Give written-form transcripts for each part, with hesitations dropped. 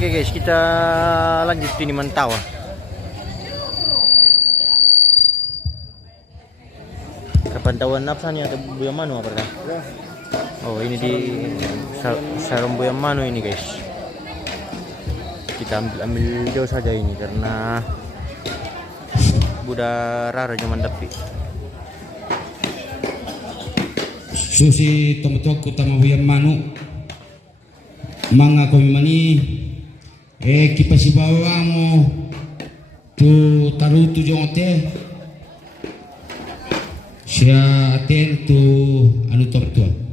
Oke guys, kita lanjut ini mantau. Kepantauan nafsanya atau Buya Manu apa kan? Oh ini di sarung Buya Manu ini guys. Kita ambil jauh saja ini karena Buddha Rara cuma tapi. Susi tomatok utama Buya Manu. Mga komimani kipasibawa mo tu tarutu jongote siya aten tu anu tortua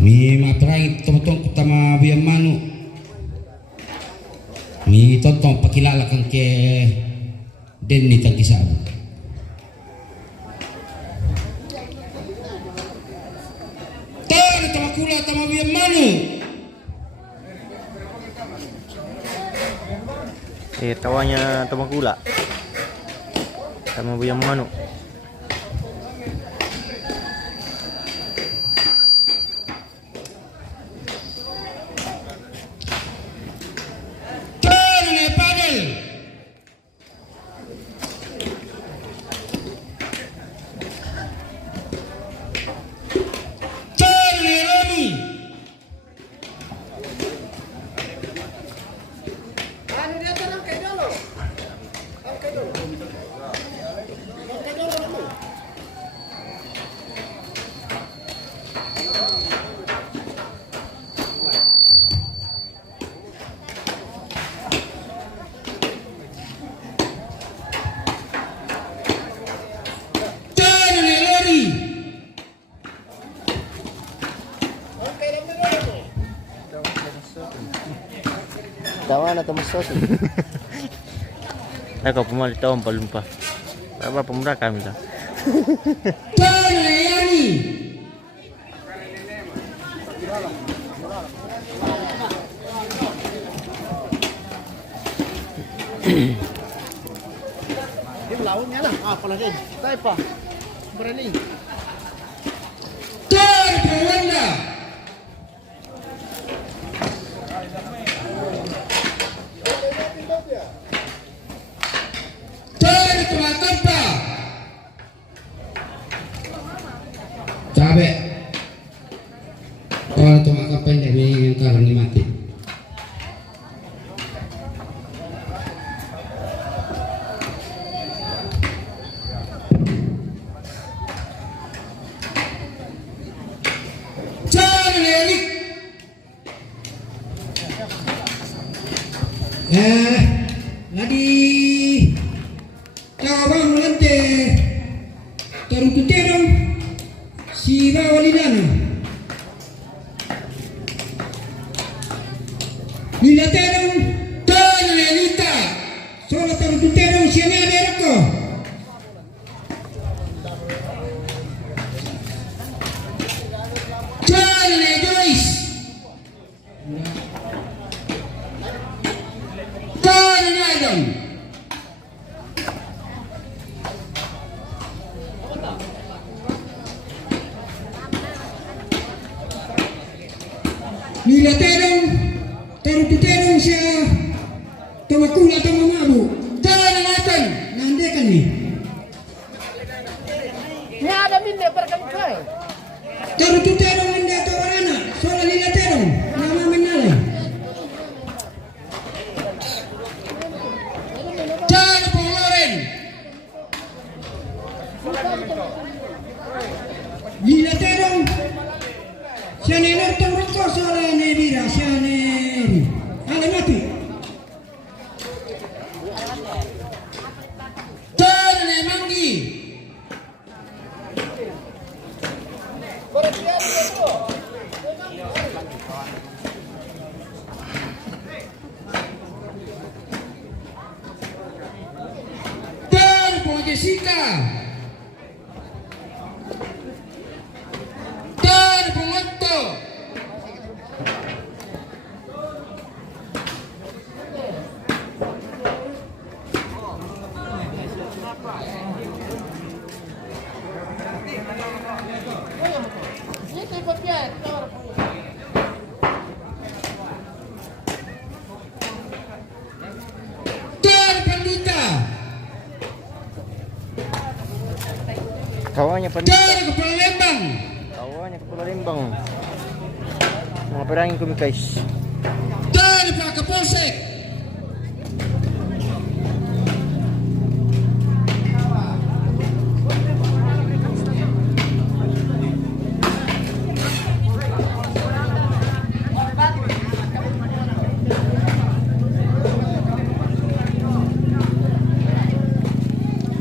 mi matrai tomatong utama Buya Manu mi tontong pakilala kang ke Denny Tangkisabu tar tamakula tama Buya Manu Tawanya Tamakula sama Buya Manu. Tawa na tumusot. Ako pumali taon palumpa. Apa pemuda kami lah. Yung lawan niya lang. Pala din. Tayo pa. Beraling. Cabe. Oh, itu maka pendek yang karang ni mati. Jangan Erik. Lagi kawang lente terututero si Walidano Nilaterong Tana Elita Solo terututero si Aneroko Tana Joyce Tana Adam Nilaterong terututero siya Tamakula Tamamabu Tana natin nandekan ni Ni ada minne berkali-kali. terututero nanda kawarana soal nilaterong nama menalay Tana Poloren nilaterong siya nilartong roko soal nebira siya neri alamati Tana Manggi Berarti po Jessica. Dan po Otto. Dan Pandita. Kawannya Pandita. Dan Kepala Lembang. Kawannya Kepala Lembang. Mga perangin kami guys. Dan Pak Kapolsek.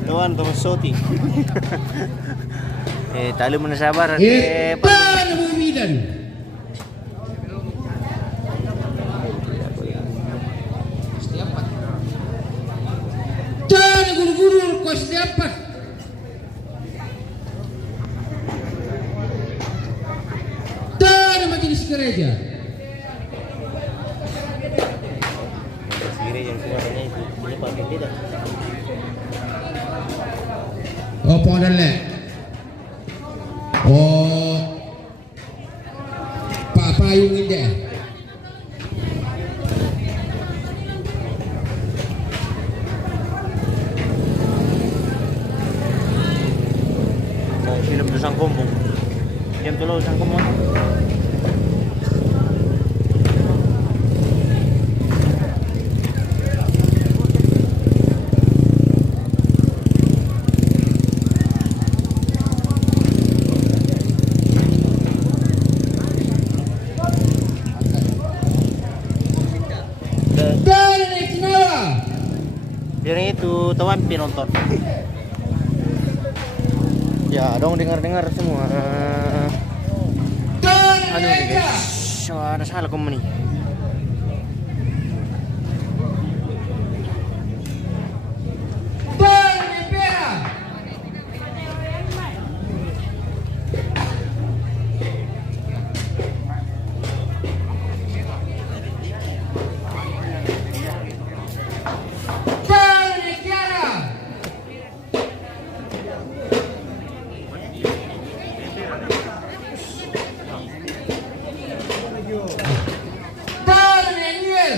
Lawan Tomasoti. Talo mo na sabar. Dan Bumidan. Dan guru-guru kos dapat. Dan majelis gereja. Sendiri yang suaranya itu punya pakai tidak. Oh, Pondalle. Oh, Pak Payung Indah. Film tu sang kumbung. Jam tu lo sang kumbung. Dan Ikhnawa. Jadi itu tawan penonton. Ya, dong dengar-dengar semua. Dan Aduh nih Mereka. guys, ada salah kamu nih. Dan Nepera. Dan Negara. Dan Emmanuel.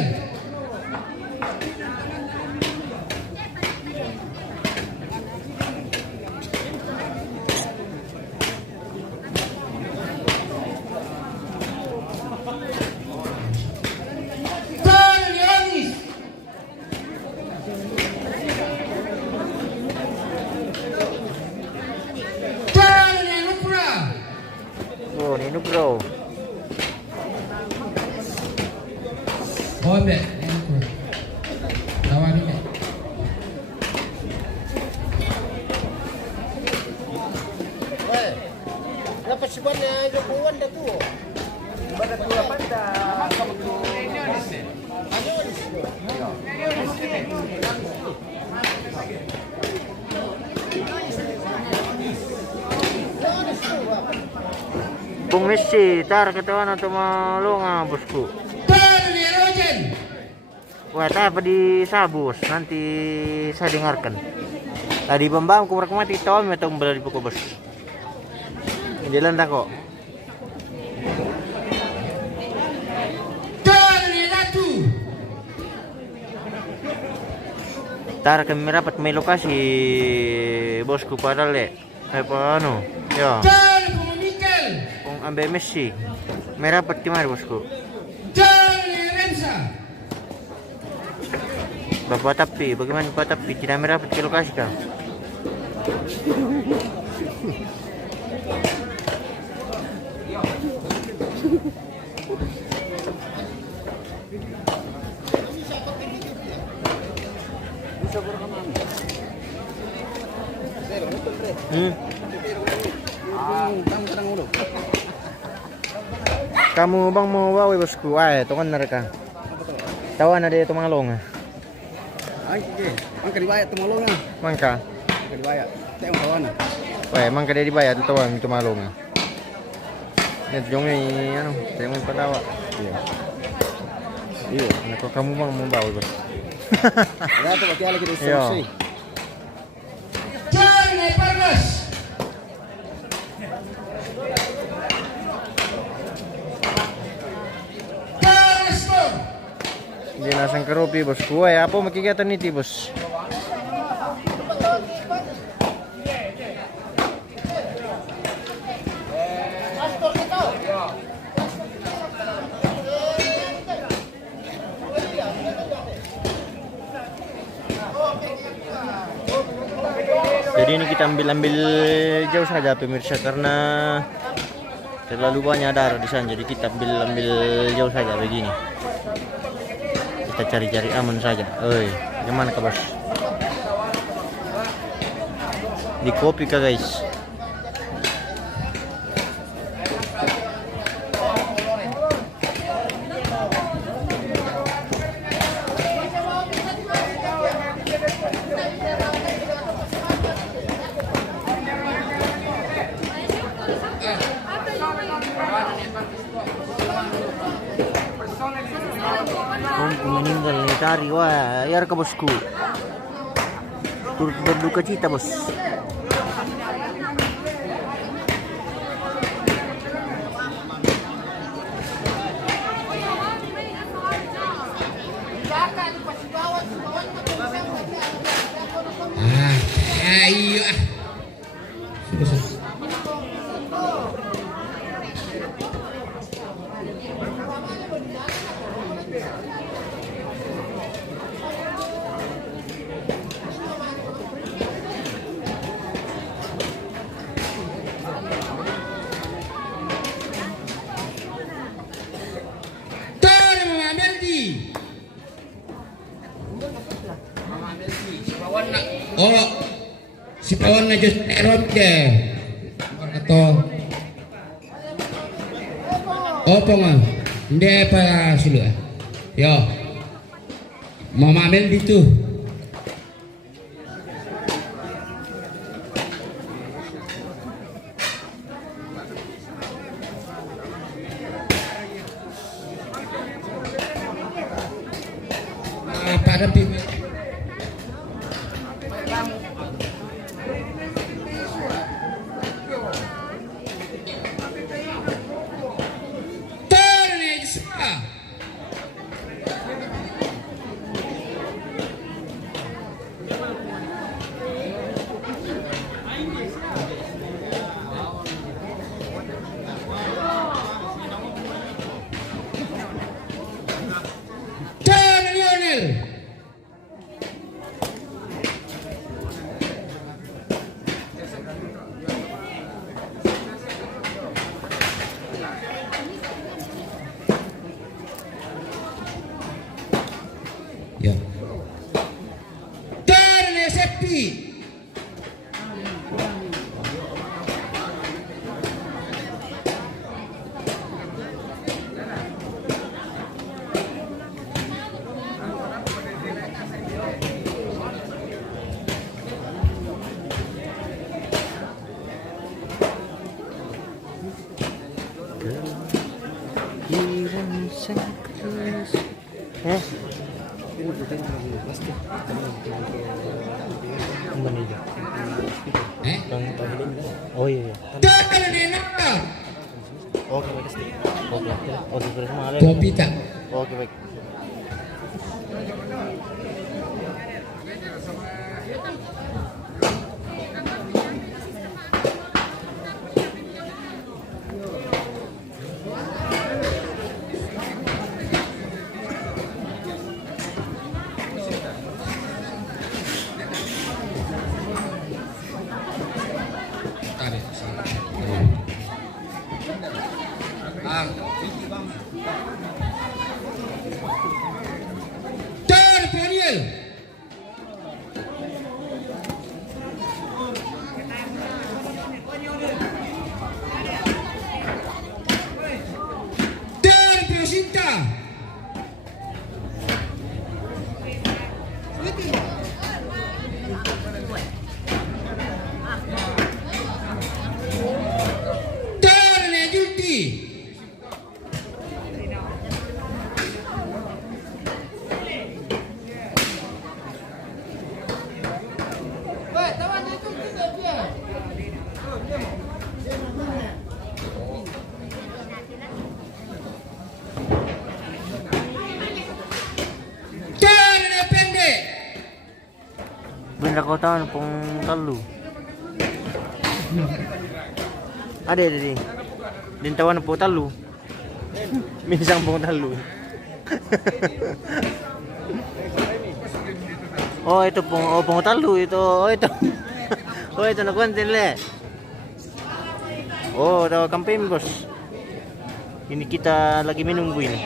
Dan Leonis. Dan Nenupra. Oh, ini bro. Oh, Mbak. Nenupra. Tawarin, Mbak. Dapat sebanyak aja kawan dah tu. Pada tua panda. Bung Messi, tar ketahuan atau malu nggak bosku? Dan Nerojen. Wah, apa di sabus? Nanti saya dengarkan. Tadi Bambang kumrak mati tahun atau membela di pokok bos. Jalan dah kok. Dan Ratu. Tar kami rapat main lokasi bosku padahal le. Apa anu? Ya. Dan Pemikel. Kung ambil Messi. May rapat kemari bosku. Dan Rensa. Bapak tapi, bagaimana Bapak tapi? Tidak may rapat ke lokasi ka? Kamu bang mau bawa bosku? Ay, ito kan naraka. Tawa na dito mga longa. Ay, sige. Ang kaliwaya tumulong na. Mangka. Ka dibayar. Tengok kawan. Wah, emang kada dibayar tuh tawang itu malung. Net jong ini anu, saya mau patawa. Iya. Iya, nak kamu bang mau bawa bos. Ya tuh pakai lagi di Iya. sini. Jangan Pargas. Hindi nasang karupi bos. Kuya, apa makikita niti bos? Jadi ini kita ambil jauh saja pemirsa karena terlalu banyak darah di sana. Jadi kita ambil jauh saja begini. Kita cari-cari aman saja. Oi, gimana kah bos? Di kopi kah guys? Meninggal nih tari, wah, ya ke bosku. Turut berduka cita bos. Ayo. Oh, si kawan na just erot deh. Atau apa mah? Hindi pa sila. Yo. Mamamel dito. Para pimel. Ya. Turn sepi. Oh iya. Turn enak. Oke, baik. Oke. Oke, terus mana? Kopi tak? Oke, baik. Turn Daniel. Turn Prasinta. Benda kau tahu pong talu. Ada. Din tawan po talu. Minsan pong talu. Oh, ito pong talu ito. Oh, ito. Oh, ito na kontin le. Oh, tawa campaign bos. Ini kita lagi menunggu ini.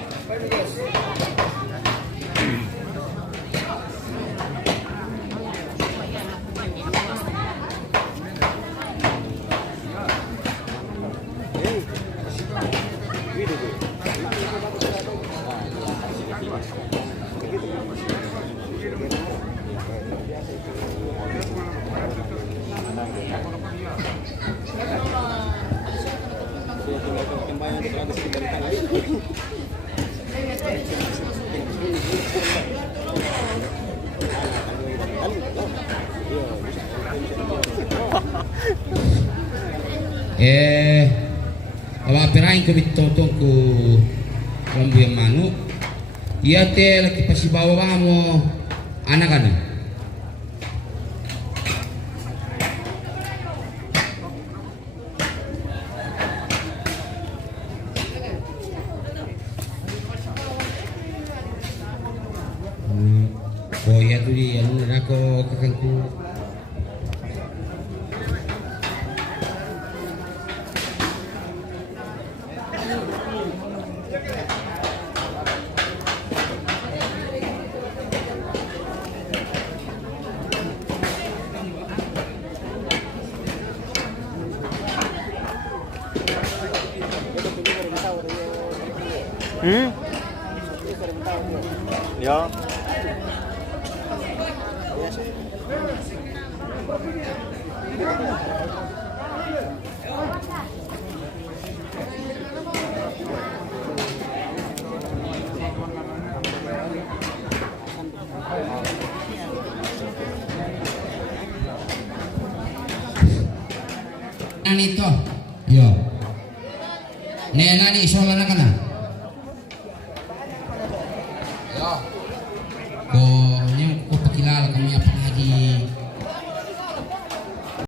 Awapirain ko bitotong ko Rambuyang Manu. Iya te laki pasibawa mo anak-anak. Oh iya tuh dia, aku kakangku. Ya. Nani to, yo. Nani isola na kana. Yo. Ko nyang ko pakilala kami apa